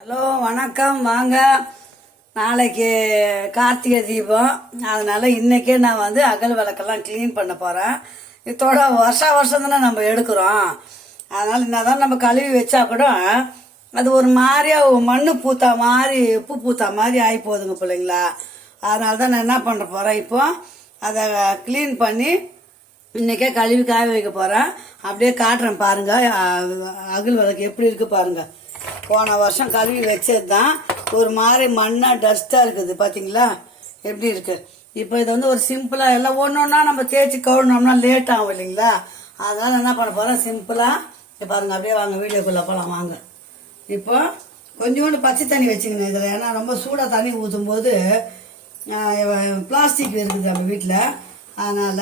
Hello வணக்கம். வாங்க, நாளைக்கு கார்த்திகை தீபம். அதனால இன்னைக்கே நான் அகல் விளக்கெல்லாம் க்ளீன் பண்ண போறேன். இதோட வருஷம் தானே நம்ம எடுக்கிறோம். அதனால என்னதான் நம்ம கழுவி வச்சா கூட அது ஒரு மாதிரியா மண்ணு பூத்தா மாதிரி உப்பு பூத்தா மாதிரி ஆகி போகுதுங்க பிள்ளைங்களா. அதனால தான் நான் என்ன பண்ண போறேன், இப்போ அதை க்ளீன் பண்ணி இன்னைக்கே கழுவி காய வைக்க போறேன். அப்படியே காட்டுறேன் பாருங்க, அகல் விளக்கு எப்படி இருக்கு பாருங்க. போன வருஷம் கழுவி வச்சது தான், ஒரு மாதிரி மண்ணா டஸ்டா இருக்குது பாத்தீங்களா எப்படி இருக்கு. இப்போ இது ஒரு சிம்பிளா எல்லாம் ஒன்னொன்னா நம்ம தேய்ச்சி கழுவினோம்னா லேட் ஆகும் இல்லைங்களா. அதனால என்ன பண்ண போறேன், சிம்பிளா பாருங்க. அப்படியே வாங்க வீடியோக்குள்ள போலாம் வாங்க. இப்போ கொஞ்சோண்டு பச்சை தண்ணி வச்சுக்கணும் இதுல, ஏன்னா ரொம்ப சூடா தண்ணி ஊற்றும் போது பிளாஸ்டிக் இருக்குது நம்ம வீட்டில். அதனால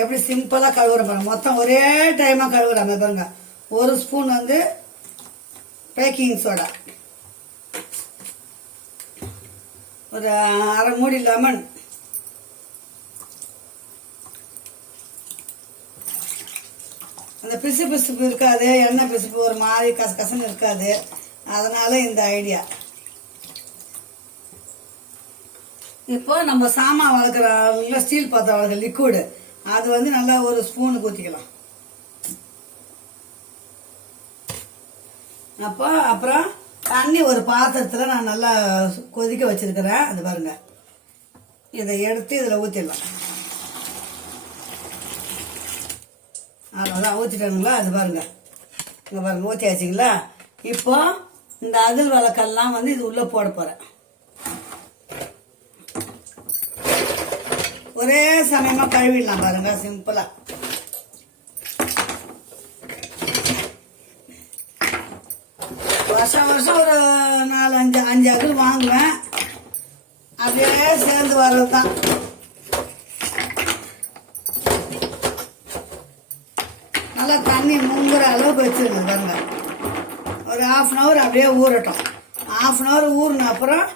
எப்படி சிம்பிளா கழுவுற பாருங்க. மொத்தம் ஒரே டைமா கழுவுறாங்க பாருங்க. ஒரு ஸ்பூன் பேக்கிங் சோடா, ஒரு அரை மூடி லெமன், அந்த பிசு பிசுப்பு இருக்காது, எண்ணெய் பிசுப்பு ஒரு மாதிரி கசன்னு இருக்காது. அதனால இந்த ஐடியா. இப்போ நம்ம சாமான் வளர்க்குற ஸ்டீல் பாத்திரம் வளர்க்குற லிக்விடு, அது நல்லா ஒரு ஸ்பூனுக்கு ஊற்றிக்கலாம். அப்புறம் தண்ணி ஒரு பாத்திரத்துல நான் நல்லா கொதிக்க வச்சிருக்கிறேன். அது பாருங்க, இதை எடுத்து இதுல ஊத்திடலாம். அவ்வளவுதான், ஊத்திட்டானுங்களா. அது பாருங்க, இங்க பாருங்க ஊத்தியாச்சுங்களா. இப்போ இந்த அகல் விளக்கெல்லாம் இது உள்ள போட போறேன். ஒரே சமயமா கழுவிடலாம் பாருங்க, சிம்பிளா. வருஷம் ஒரு 4-5 அகல் வாங்குவேன். அப்படியே சேர்ந்து வர்றதுதான். நல்லா தண்ணி முங்குற அளவுக்கு வச்சிருங்க பாருங்க. ஒரு 1/2 hour அப்படியே ஊறட்டும். 1/2 hour ஊறின அப்புறம்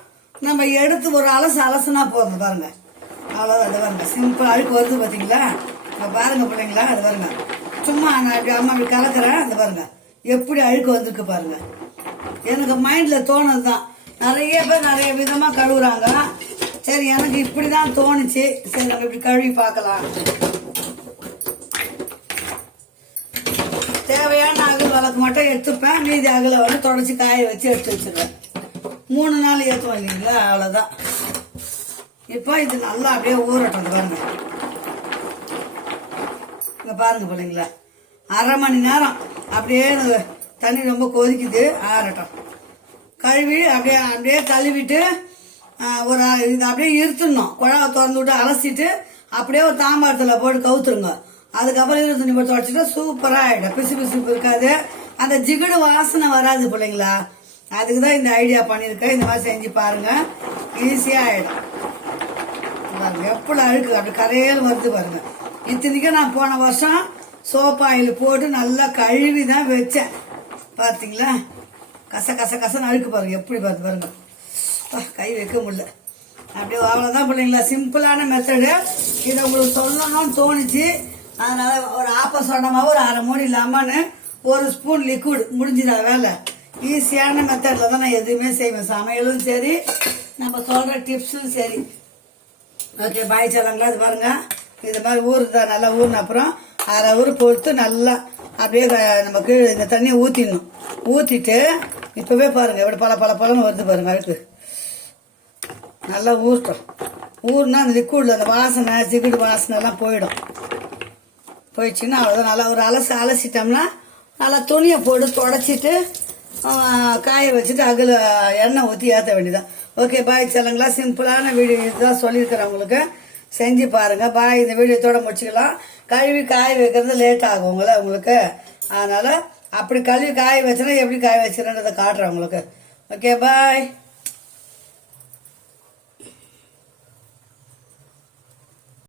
நம்ம எடுத்து ஒரு அலசுனா போதும் பாருங்க. அவ்வளோதான். அது பாருங்க, சிம்பிள். அழுக்கு வருது பார்த்தீங்களா. பாருங்க பிள்ளைங்களா, அது பாருங்க. சும்மா நான் அப்படி அம்மா அப்படி கலக்குறேன். அது பாருங்க எப்படி அழுக்கு வந்திருக்கு பாருங்க. எனக்கு மைண்ட்ல தோணுதுதான். நிறைய பேர் நிறைய விதமா கழுவுறாங்க. சரி, எனக்கு இப்படிதான் தோணுச்சு. சரி, நம்ம இப்படி கழுவி பார்க்கலாம். தேவையான அகல் விளக்கு மட்டும் எடுத்துப்பேன். மீதி அகலை தொடச்சி காய வச்சு எடுத்து வச்சிருவேன். 3 நாள் ஏற்றுவோம் இல்லைங்களா. அவ்வளவுதான். இப்போ இது நல்லா அப்படியே ஊறட்டும் பாருங்க. இங்க பாருங்க பிள்ளைங்களா, 1/2 மணி நேரம் அப்படியே தண்ணி ரொம்ப கொதிக்குது, ஆறட்டும். கழுவி அப்படியே கழுவிட்டு ஒரு இது அப்படியே இருத்துடணும். குழாவை திறந்து விட்டு அலசிட்டு அப்படியே ஒரு தாம்பாளத்தில் போட்டு கவுத்துருங்க. அதுக்கப்புறம் ஈர துணி போட்டு தொடச்சிட்டு சூப்பரா ஆயிடும். பிசு பிசுப்பு இருக்காது, அந்த ஜிகடு வாசனை வராது பிள்ளைங்களா. அதுக்குதான் இந்த ஐடியா பண்ணிருக்கேன். இந்த மாதிரி செஞ்சு பாருங்க, ஈஸியா ஆயிடும். எப்படி அழுக்கு அப்படி கரையல் வருது பாருங்க. இத்தனைக்கும் நான் போன வருஷம் சோப் ஆயில் போட்டு நல்லா கழுவி தான் வச்சேன். பார்த்தீங்களா, கசன்னு அழுக்கு பாருங்க எப்படி பாருங்க. கை வைக்க முடியல. அப்படியே அவ்வளோதான் பிள்ளைங்களா. சிம்பிளான மெத்தடு. இதை உங்களுக்கு சொல்லணும்னு தோணுச்சு. அதனால ஒரு சொன்னமாக ஒரு 1/2 மூடி லெமனு, ஒரு ஸ்பூன் லிக்விட், முடிஞ்சுதா வேலை. ஈஸியான மெத்தட்ல தான் நான் எதுவுமே செய்வேன். சமையலும் சரி, நம்ம சொல்ற டிப்ஸும் சரி. ஓகே, பாய் சொல்லங்களா. இது பாருங்க, இது மாதிரி ஊறுதா. நல்லா ஊறின அப்புறம் 1/2 hour பொறுத்து நல்லா அப்படியே நம்ம கீழே இந்த தண்ணியை ஊற்றிடணும். ஊற்றிட்டு இப்பவே பாருங்க எப்படி பழம்னு வருது பாருங்க. அழுக்கு நல்லா ஊறட்டும். ஊறுனா அந்த லிக்விட்ல அந்த வாசனை, ஜிகிடு வாசனை எல்லாம் போயிடுச்சுன்னா அவ்வளோதான். நல்லா ஒரு அலசிட்டோம்னா நல்லா துணியை போட்டு தொடச்சிட்டு காய வச்சுட்டு அகல எண்ணெய் ஊற்றி ஏற்ற வேண்டியதான். ஓகே, பாய் சொல்லுங்களா. சிம்பிளான வீடியோ இதுதான் சொல்லியிருக்கிறேன் உங்களுக்கு. செஞ்சு பாருங்க. பாய். இந்த வீடியோத்தோட முடிச்சுக்கலாம். கழுவி காய வைக்கிறது லேட் ஆகும் உங்களுக்கு. அதனால அப்படி கழுவி காய வச்சுன்னா எப்படி காய வச்சுக்கிறேன்றதை காட்டுறேன் உங்களுக்கு. ஓகே, பாய்.